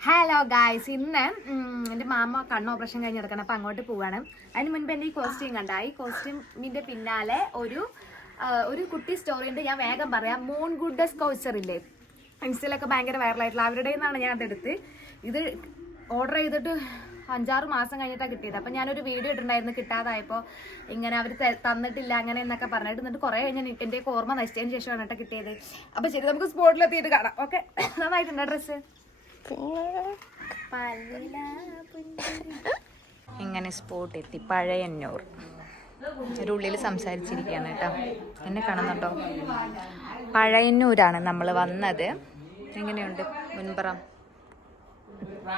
Hello guys ഇന്ന് എന്റെ mama കണ്ണ് ഓപ്പറേഷൻ കഴിഞ്ഞ് കിടക്കണം അപ്പം അങ്ങോട്ട് പോവാണ്. അതിന് മുൻപ് എന്റെ ഈ കോസ്റ്റ്യൂം കണ്ട ഈ കോസ്റ്റ്യൂമിന്റെ പിന്നാലെ ഒരു ഒരു കുട്ടി സ്റ്റോറി ഉണ്ട്. ഞാൻ വേഗം പറയാം. മൂൺ ഗുഡ് കോച്ചർ ഇല്ലേ? ഇൻസ്റ്റയിലൊക്കെ ഭയങ്കര വൈറലായിട്ടുള്ള അവരുടെ നിന്നാണ് ഞാൻ അതെടുത്ത്. ഇത് ഓർഡർ ചെയ്തിട്ട് അഞ്ചാറ് മാസം കഴിഞ്ഞിട്ടാണ് കിട്ടിയത്. അപ്പം ഞാനൊരു വീഡിയോ ഇട്ടിട്ടുണ്ടായിരുന്നു കിട്ടാതായപ്പോൾ ഇങ്ങനെ അവർ തന്നിട്ടില്ല അങ്ങനെ എന്നൊക്കെ പറഞ്ഞിട്ട് എന്നിട്ട് കുറേ കഴിഞ്ഞ് എനിക്ക് എന്റെ ഓർമ്മ നശിച്ചതിന് ശേഷമാണ് കേട്ടോ കിട്ടിയത്. അപ്പം ശരി നമുക്ക് സ്പോട്ടിലെത്തിയിട്ട് കാണാം. ഓക്കെ നന്നായിട്ടുണ്ടോ ഡ്രസ്സ് ഇങ്ങനെ സ്പോട്ട് എത്തി. പഴയന്നൂർ ഒരു ഉള്ളിൽ സംസാരിച്ചിരിക്കുകയാണ് കേട്ടോ. എന്നെ കാണുന്നുണ്ടോ? പഴയന്നൂരാണ് നമ്മൾ വന്നത്. എങ്ങനെയുണ്ട്? മുൻപറം.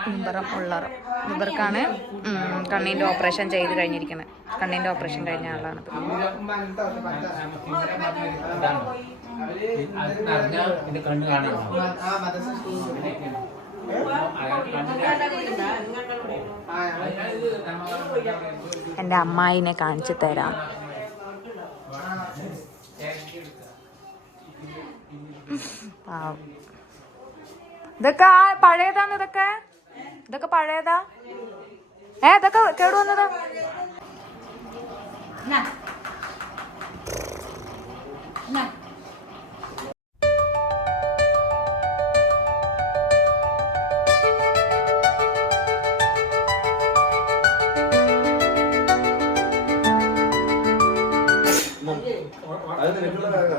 മുൻപറം ഉള്ളറം ഇവർക്കാണ് കണ്ണീന്റെ ഓപ്പറേഷൻ ചെയ്ത് കഴിഞ്ഞിരിക്കുന്നത് കണ്ണിന്റെ ഓപ്പറേഷൻ കഴിഞ്ഞ ആളാണ്. കണ്ണ് കാണാൻ എന്റെ അമ്മായിനെ കാണിച്ചു തരാം. ഇതൊക്കെ ആ പഴയതാണ് ഇതൊക്കെ? ഇതൊക്കെ പഴയതാ? ഏ ഇതൊക്കെ കേടു അത് നിനക്കുള്ള ബാഗാ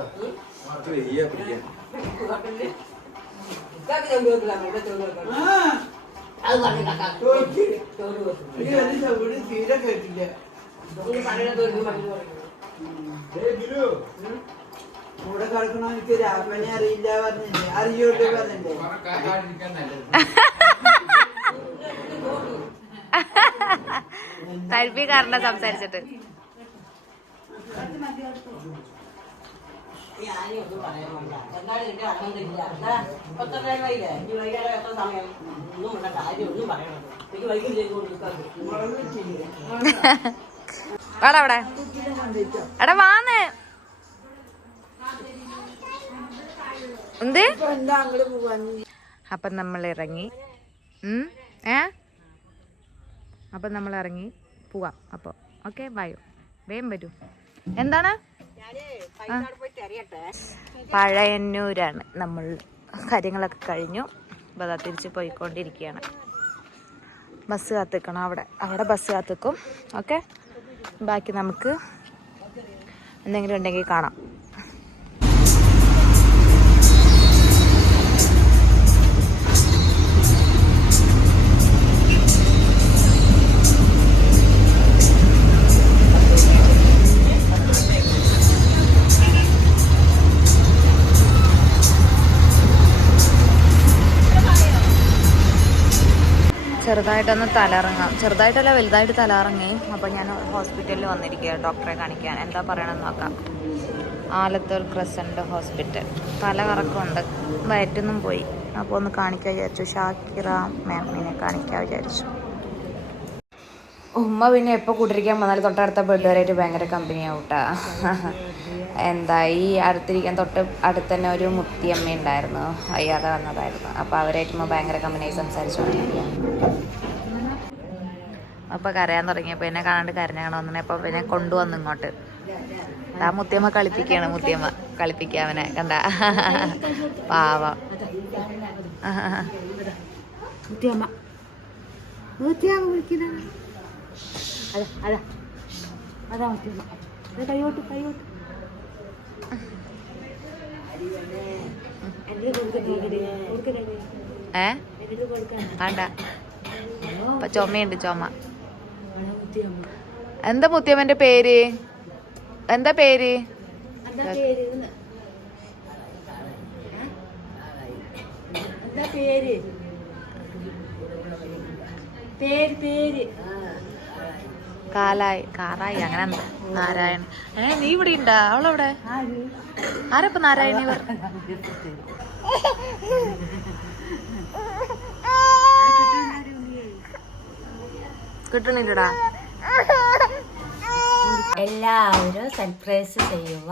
അത് വെയ്യ പിടിക്കാൻ കൂടെ കിടക്കണ എനിക്ക് രാമനെ അറിയില്ല പറഞ്ഞില്ലേ അറിയോട്ട് പറഞ്ഞില്ലേ തഴുപ്പിക്കാരന്റെ സംസാരിച്ചിട്ട് വാടാ അവിടെ. എടാ വാന്ന്. എന്ത്? അപ്പം നമ്മൾ ഇറങ്ങി? ഏ? അപ്പം നമ്മൾ ഇറങ്ങി പോവാം. അപ്പോൾ ഓക്കെ ബൈ വേഗം വരൂ. എന്താണ്. പഴയന്നൂരാണ് നമ്മൾ കാര്യങ്ങളൊക്കെ കഴിഞ്ഞു. അപ്പോൾ അതാ തിരിച്ച് പോയിക്കൊണ്ടിരിക്കുകയാണ്. ബസ് കാത്തിക്കണം അവിടെ. അവിടെ ബസ് കാത്തിക്കും. ഓക്കെ? ബാക്കി നമുക്ക് എന്തെങ്കിലും ഉണ്ടെങ്കിൽ കാണാം. ചെറുതായിട്ടൊന്ന് തലറങ്ങാം ചെറുതായിട്ടല്ല വലുതായിട്ട് തലറങ്ങി അപ്പോൾ ഞാൻ ഹോസ്പിറ്റലിൽ വന്നിരിക്കുക ഡോക്ടറെ കാണിക്കാൻ. എന്താ പറയണമെന്ന് നോക്കാം. Alathur Crescent Hospital. തല കറക്കമുണ്ട് വയറ്റൊന്നും പോയി. അപ്പോൾ ഒന്ന് കാണിക്കാൻ വിചാരിച്ചു. ഷാക്കിറ മാമിനെ കാണിക്കാൻ വിചാരിച്ചു. ഉമ്മ പിന്നെ എപ്പോൾ കൂട്ടിരിക്കാൻ വന്നാലും തൊട്ടടുത്ത ബെഡ് വരെയായിട്ട് ഭയങ്കര കമ്പനിയാവട്ടാ എന്താ ഈ അടുത്തിരിക്കാൻ തൊട്ട് അടുത്ത് തന്നെ ഒരു മുത്തിയമ്മ ഉണ്ടായിരുന്നു. വയ്യാതെ വന്നതായിരുന്നു. അപ്പോൾ അവരായിട്ട് ഉമ്മ ഭയങ്കര കമ്പനിയായി സംസാരിച്ചുകൊണ്ടിരിക്കുക അപ്പോൾ കരയാൻ തുടങ്ങിയപ്പോൾ എന്നെ കാണാണ്ട് കരഞ്ഞാണ് വന്നത് അപ്പോൾ പിന്നെ കൊണ്ടുവന്നു ഇങ്ങോട്ട്. ആ മുത്തിയമ്മ കളിപ്പിക്കുകയാണ് മുത്തിയമ്മ കളിപ്പിക്കുക അവനെ. കണ്ട? പാവം. മുത്തിയമ്മ. മുത്തിയമ്മ വിളിക്കുന്ന. അതാ അതാ. അതാ മുത്തിയമ്മ. അത് കൈയോട്ട് കൈയോട്ട്. ഏ? വേണ്ട. ഇപ്പൊ ചുമയുണ്ട് ചുമ. എന്താ മുത്തിയമ്മന്റെ പേര്? എന്താ പേര്? എന്താ പേര്? പേര്? പേര് കാലായി കാറായി അങ്ങനെ എന്താ? നാരായണൻ. ഏ നീ ഇവിടെ ഉണ്ടാ? അവളെവിടെ? ആരപ്പ നാരായണി കിട്ടണില്ലടാ. എല്ലാവരും സർപ്രൈസ് ചെയ്യുക.